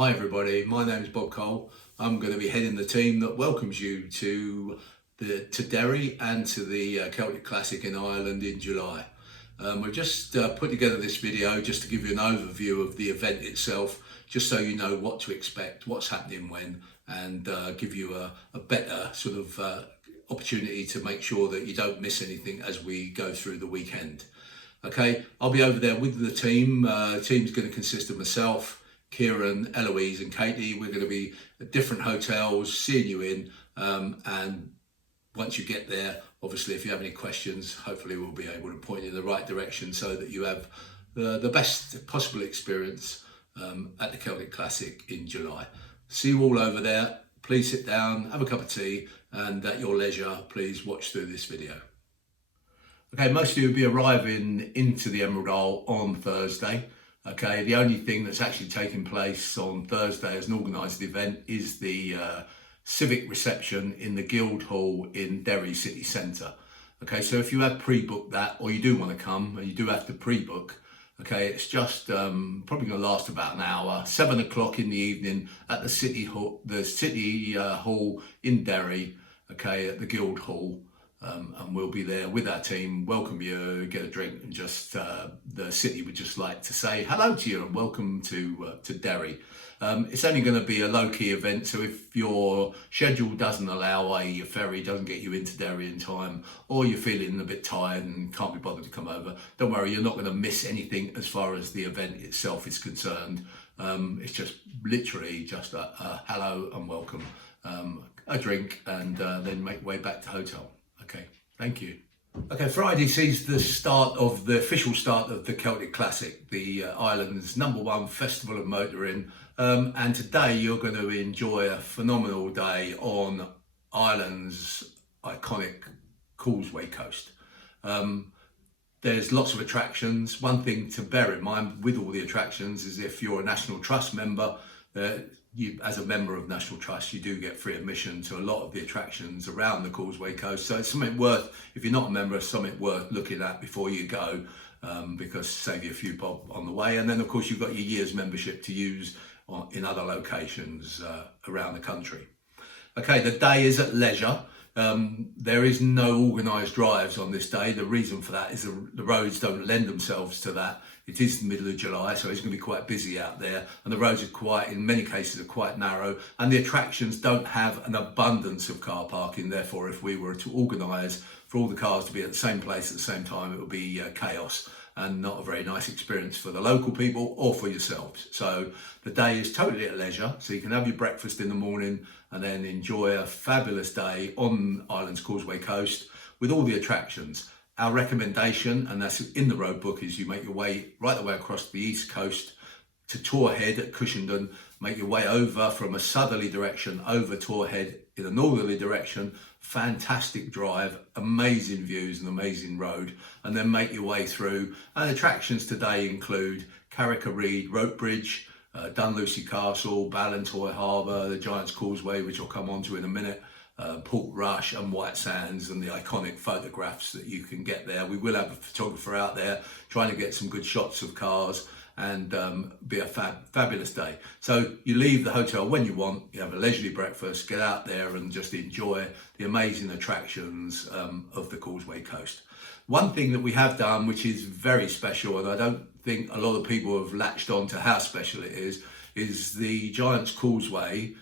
Hi everybody, my name is Bob Cole. I'm going to be heading the team that welcomes you to Derry and to the Celtic Classic in Ireland in July. We've just put together this video just to give you an overview of the event itself, just so you know what to expect, what's happening when, and give you a better sort of opportunity to make sure that you don't miss anything as we go through the weekend. Okay, I'll be over there with the team. The team's going to consist of myself, Kieran, Eloise and Katie. We're going to be at different hotels, seeing you in, and once you get there, obviously if you have any questions, hopefully we'll be able to point you in the right direction so that you have the best possible experience at the Celtic Classic in July. See you all over there. Please sit down, have a cup of tea, and at your leisure, please watch through this video. Okay, most of you will be arriving into the Emerald Isle on Thursday. Okay, the only thing that's actually taking place on Thursday as an organised event is the Civic Reception in the Guildhall in Derry City Centre. Okay, so if you have pre-booked that, or you do want to come, and you do have to pre-book, okay, it's just probably going to last about an hour, 7 o'clock in the evening at the City Hall in Derry, okay, at the Guildhall. And we'll be there with our team, welcome you, get a drink, and just the city would just like to say hello to you and welcome to Derry. It's only going to be a low-key event, so if your schedule doesn't allow, i.e. your ferry doesn't get you into Derry in time, or you're feeling a bit tired and can't be bothered to come over, don't worry, you're not going to miss anything as far as the event itself is concerned. It's just literally just a hello and welcome, a drink, and then make way back to hotel. Okay, thank you. Okay, Friday sees the official start of the Celtic Classic, the Ireland's #1 festival of motoring. And today you're going to enjoy a phenomenal day on Ireland's iconic Causeway Coast. There's lots of attractions. One thing to bear in mind with all the attractions is if you're a National Trust member, as a member of National Trust, you do get free admission to a lot of the attractions around the Causeway Coast. So it's something worth, if you're not a member, it's something worth looking at before you go, because save you a few bob on the way. And then of course you've got your year's membership to use in other locations around the country. Okay, the day is at leisure. There is no organised drives on this day. The reason for that is the roads don't lend themselves to that. It is the middle of July, so it's going to be quite busy out there, and the roads are in many cases, are quite narrow, and the attractions don't have an abundance of car parking. Therefore, if we were to organise for all the cars to be at the same place at the same time, it would be chaos and not a very nice experience for the local people or for yourselves. So the day is totally at leisure, so you can have your breakfast in the morning and then enjoy a fabulous day on Ireland's Causeway Coast with all the attractions. Our recommendation, and that's in the road book, is you make your way right the way across the east coast to Torhead at Cushenden, make your way over from a southerly direction over Torhead in a northerly direction. Fantastic drive, amazing views and amazing road, and then make your way through. And attractions today include Carrick-a-Reed Rope Bridge, Dunlucy Castle, Ballantoy Harbour, the Giant's Causeway, which I'll come on to in a minute, Port Rush and White Sands, and the iconic photographs that you can get there. We will have a photographer out there trying to get some good shots of cars, and be a fabulous day. So you leave the hotel when you want, you have a leisurely breakfast, get out there and just enjoy the amazing attractions of the Causeway Coast. One thing that we have done, which is very special, and I don't think a lot of people have latched on to how special it is the Giant's Causeway.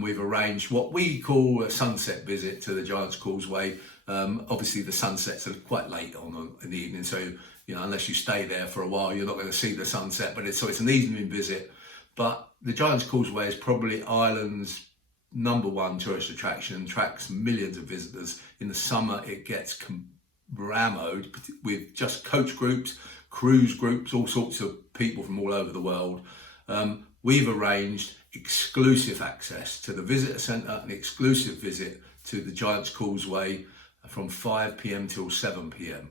We've arranged what we call a sunset visit to the Giant's Causeway. Obviously the sunsets are quite late on in the evening, so unless you stay there for a while, you're not going to see the sunset. But it's an evening visit. But the Giant's Causeway is probably Ireland's #1 tourist attraction, attracts millions of visitors. In the summer, it gets rammed with just coach groups, cruise groups, all sorts of people from all over the world. We've arranged exclusive access to the visitor centre, an exclusive visit to the Giant's Causeway from 5 p.m. till 7 p.m.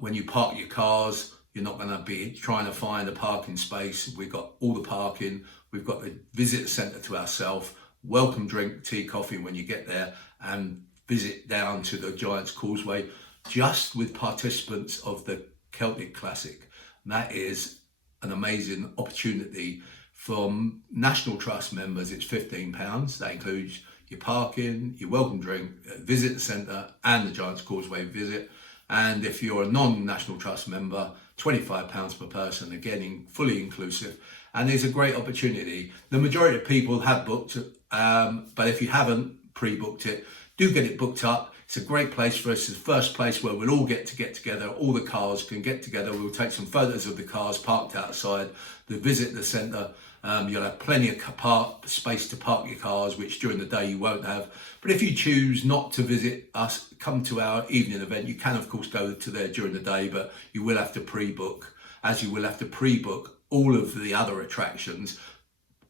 When you park your cars, you're not going to be trying to find a parking space. We've got all the parking. We've got the visitor centre to ourselves. Welcome drink, tea, coffee when you get there, and visit down to the Giant's Causeway just with participants of the Celtic Classic. And that is an amazing opportunity For National Trust members, it's £15. That includes your parking, your welcome drink, visit the centre and the Giant's Causeway visit. And if you're a non-National Trust member, £25 per person, again, fully inclusive. And it's a great opportunity. The majority of people have booked, but if you haven't pre-booked it, do get it booked up. It's a great place for us. It's the first place where we'll all get together. All the cars can get together. We'll take some photos of the cars parked outside. Visit the centre. You'll have plenty of space to park your cars, which during the day you won't have. But if you choose not to visit us, come to our evening event. You can, of course, go to there during the day, but you will have to pre-book, as you will have to pre-book all of the other attractions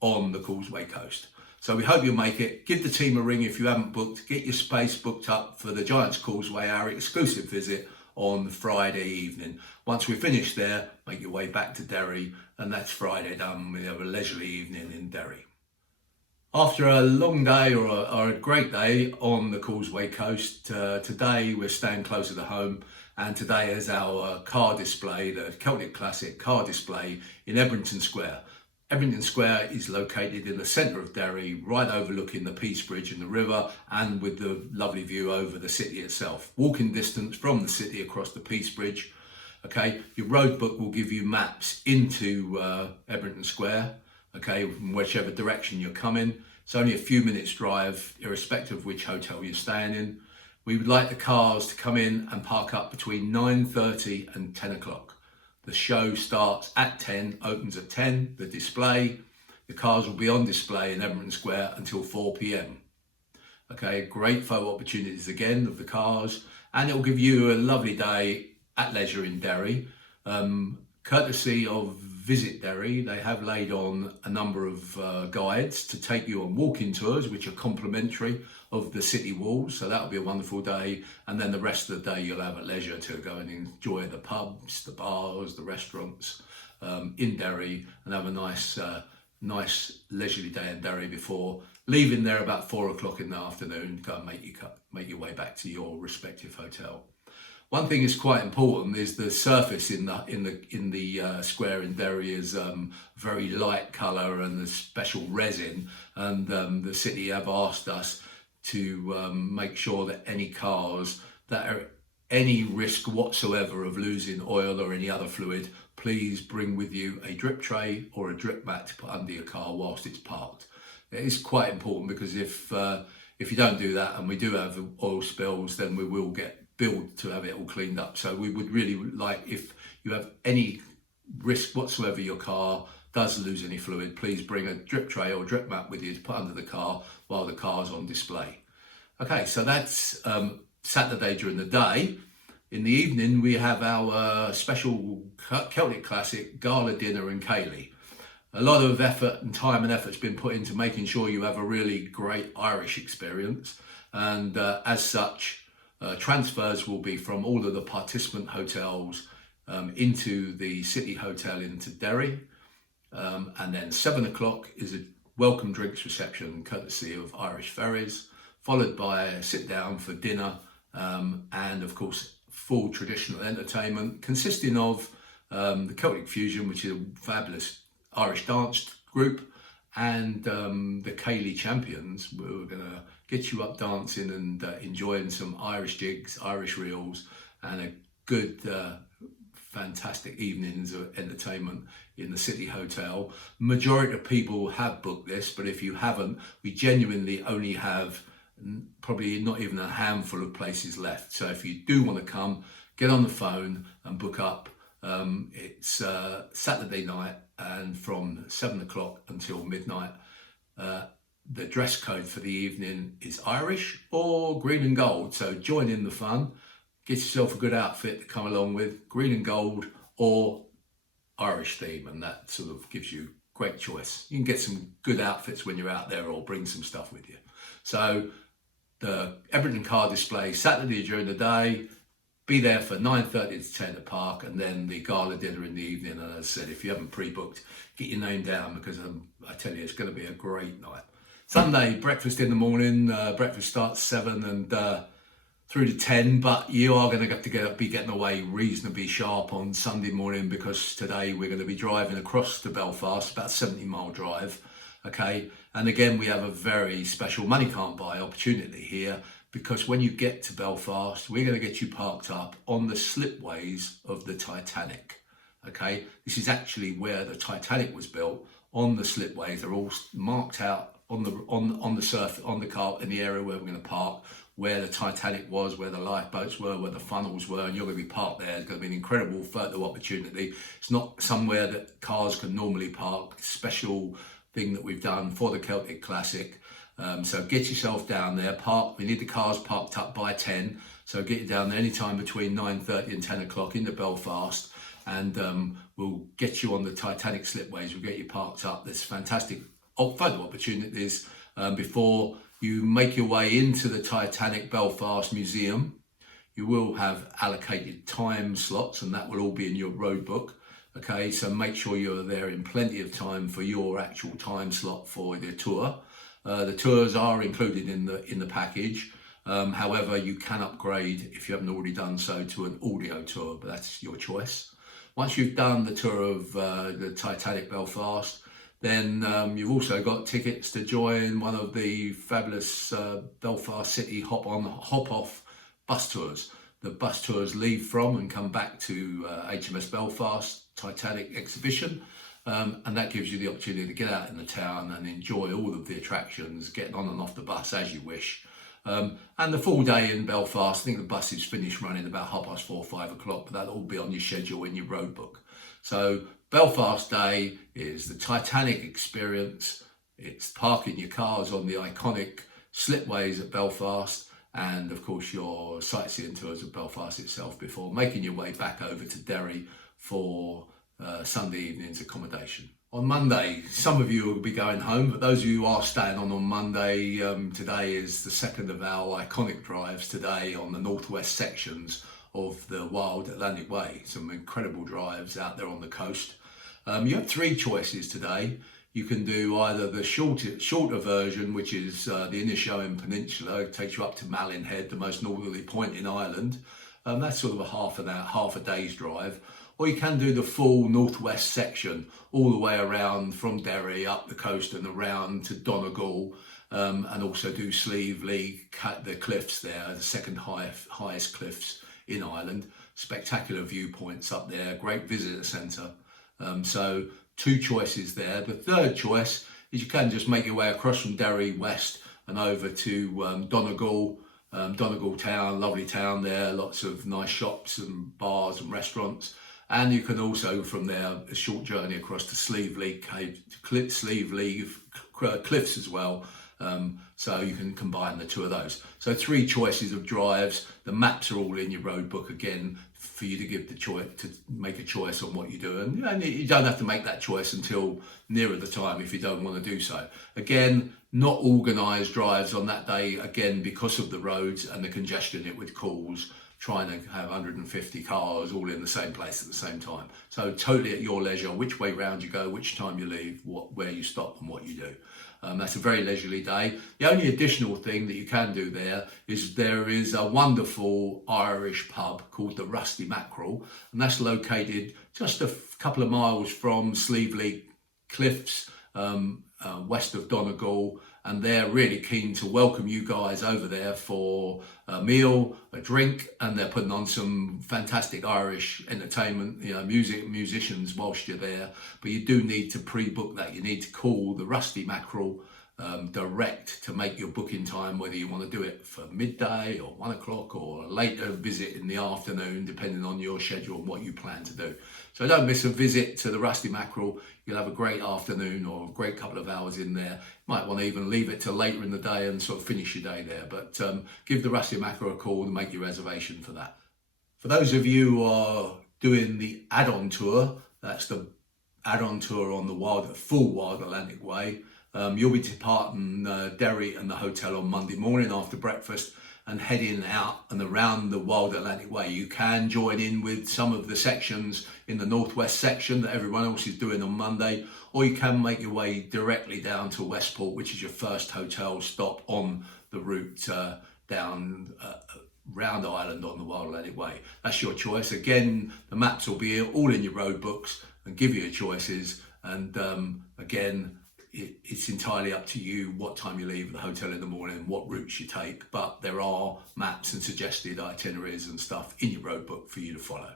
on the Causeway Coast. So we hope you'll make it. Give the team a ring if you haven't booked. Get your space booked up for the Giant's Causeway, our exclusive visit on Friday evening. Once we finish there, make your way back to Derry, and that's Friday done. We have a leisurely evening in Derry. After a long day or a great day on the Causeway Coast, today we're staying closer to home, and today is our car display, the Celtic Classic car display in Ebrington Square. Ebrington Square is located in the centre of Derry, right overlooking the Peace Bridge and the river, and with the lovely view over the city itself. Walking distance from the city across the Peace Bridge. Okay, your road book will give you maps into Ebrington Square, okay, from whichever direction you're coming. It's only a few minutes drive, irrespective of which hotel you're staying in. We would like the cars to come in and park up between 9:30 and 10 o'clock. The show starts at 10, opens at 10, the display. The cars will be on display in Ebrington Square until 4 p.m. Okay, great photo opportunities again of the cars, and it will give you a lovely day at leisure in Derry. Courtesy of Visit Derry, they have laid on a number of guides to take you on walking tours, which are complimentary of the city walls. So that'll be a wonderful day. And then the rest of the day you'll have at leisure to go and enjoy the pubs, the bars, the restaurants in Derry, and have a nice leisurely day in Derry before leaving there about 4 o'clock in the afternoon. Go and make your way back to your respective hotel. One thing is quite important is the surface in the square in Derry is very light colour and the special resin, and the city have asked us to make sure that any cars that are any risk whatsoever of losing oil or any other fluid, please bring with you a drip tray or a drip mat to put under your car whilst it's parked. It is quite important because if you don't do that and we do have oil spills, then we will get billed to have it all cleaned up. So we would really like, if you have any risk whatsoever your car does lose any fluid, please bring a drip tray or drip mat with you to put under the car while the car's on display. Okay, so that's Saturday during the day. In the evening, we have our special Celtic Classic gala dinner in Cayley. A lot of effort and time and effort's been put into making sure you have a really great Irish experience, and as such, transfers will be from all of the participant hotels into the City Hotel into Derry, and then 7 o'clock is a welcome drinks reception courtesy of Irish Ferries, followed by a sit down for dinner, and of course full traditional entertainment consisting of the Celtic Fusion, which is a fabulous Irish dance group, and the Cayley Champions. We're going to get you up dancing and enjoying some Irish jigs, Irish reels, and a good, fantastic evenings of entertainment in the City Hotel. Majority of people have booked this, but if you haven't, we genuinely only have probably not even a handful of places left. So if you do want to come, get on the phone and book up. It's Saturday night, and from 7 o'clock until midnight. The dress code for the evening is Irish or green and gold. So join in the fun, get yourself a good outfit to come along with, green and gold or Irish theme, and that sort of gives you great choice. You can get some good outfits when you're out there, or bring some stuff with you. So the Ebrington car display Saturday during the day, be there for 9:30 to 10 at Park, and then the gala dinner in the evening. And as I said, if you haven't pre-booked, get your name down, because I tell you, it's going to be a great night. Sunday, breakfast in the morning. Breakfast starts 7, and through to 10, but you are going to have to be getting away reasonably sharp on Sunday morning, because today we're going to be driving across to Belfast, about a 70-mile drive. Okay, and again, we have a very special money can't buy opportunity here, because when you get to Belfast, we're going to get you parked up on the slipways of the Titanic. Okay, this is actually where the Titanic was built, on the slipways. They're all marked out on the surf, on the car, in the area where we're going to park, where the Titanic was, where the lifeboats were, where the funnels were, and you're going to be parked there. It's going to be an incredible photo opportunity. It's not somewhere that cars can normally park. Special thing that we've done for the Celtic Classic. So get yourself down there, park. We need the cars parked up by 10. So get you down there anytime between 9:30 and 10 o'clock into Belfast, and we'll get you on the Titanic slipways. We'll get you parked up. There's fantastic photo opportunities before you make your way into the Titanic Belfast Museum. You will have allocated time slots, and that will all be in your road book. Okay, so make sure you're there in plenty of time for your actual time slot for the tour. The tours are included in the package. However, you can upgrade, if you haven't already done so, to an audio tour, but that's your choice. Once you've done the tour of the Titanic Belfast, then you've also got tickets to join one of the fabulous Belfast City hop-on, hop-off bus tours. The bus tours leave from and come back to HMS Belfast Titanic exhibition, and that gives you the opportunity to get out in the town and enjoy all of the attractions, getting on and off the bus as you wish. And the full day in Belfast, I think the buses finish running about 4:30, 5 o'clock, but that'll all be on your schedule in your road book. So Belfast Day is the Titanic experience. It's parking your cars on the iconic slipways at Belfast, and of course your sightseeing tours of Belfast itself before making your way back over to Derry for Sunday evening's accommodation. On Monday, some of you will be going home, but those of you who are staying on Monday, today is the second of our iconic drives today on the northwest sections of the Wild Atlantic Way. Some incredible drives out there on the coast. You have three choices today. You can do either the shorter version, which is the Inishowen Peninsula. It takes you up to Malin Head, the most northerly point in Ireland. That's sort of a half a day's drive. Or you can do the full northwest section, all the way around from Derry up the coast and around to Donegal, and also do Sleevely, the cliffs there, the second highest cliffs in Ireland. Spectacular viewpoints up there, great visitor centre. So two choices there. The third choice is you can just make your way across from Derry west and over to Donegal. Donegal town, lovely town there, lots of nice shops and bars and restaurants. And you can also from there a short journey across to Sleevely cliffs as well. So you can combine the two of those. So three choices of drives. The maps are all in your road book again for you to give the choice, to make a choice on what you do. And you don't have to make that choice until nearer the time if you don't want to do so. Again, not organised drives on that day, again, because of the roads and the congestion it would cause, trying to have 150 cars all in the same place at the same time. So totally at your leisure, which way round you go, which time you leave, where you stop and what you do. That's a very leisurely day. The only additional thing that you can do there is a wonderful Irish pub called the Rusty Mackerel, and that's located just a couple of miles from Sleevely Cliffs, west of Donegal, and they're really keen to welcome you guys over there for a meal, a drink, and they're putting on some fantastic Irish entertainment, musicians whilst you're there. But you do need to pre-book that. You need to call the Rusty Mackerel direct to make your booking time, whether you want to do it for midday or 1 o'clock or a later visit in the afternoon, depending on your schedule and what you plan to do. So don't miss a visit to the Rusty Mackerel. You'll have a great afternoon or a great couple of hours in there. You might want to even leave it till later in the day and sort of finish your day there. But give the Rusty Mackerel a call and make your reservation for that. For those of you who are doing the add-on tour, that's the add-on tour on the full Wild Atlantic Way. You'll be departing Derry and the hotel on Monday morning after breakfast and heading out and around the Wild Atlantic Way. You can join in with some of the sections in the northwest section that everyone else is doing on Monday, or you can make your way directly down to Westport, which is your first hotel stop on the route down round Ireland on the Wild Atlantic Way. That's your choice. Again, the maps will be all in your road books and give you your choices. And again, it's entirely up to you what time you leave the hotel in the morning and what routes you take. But there are maps and suggested itineraries and stuff in your road book for you to follow.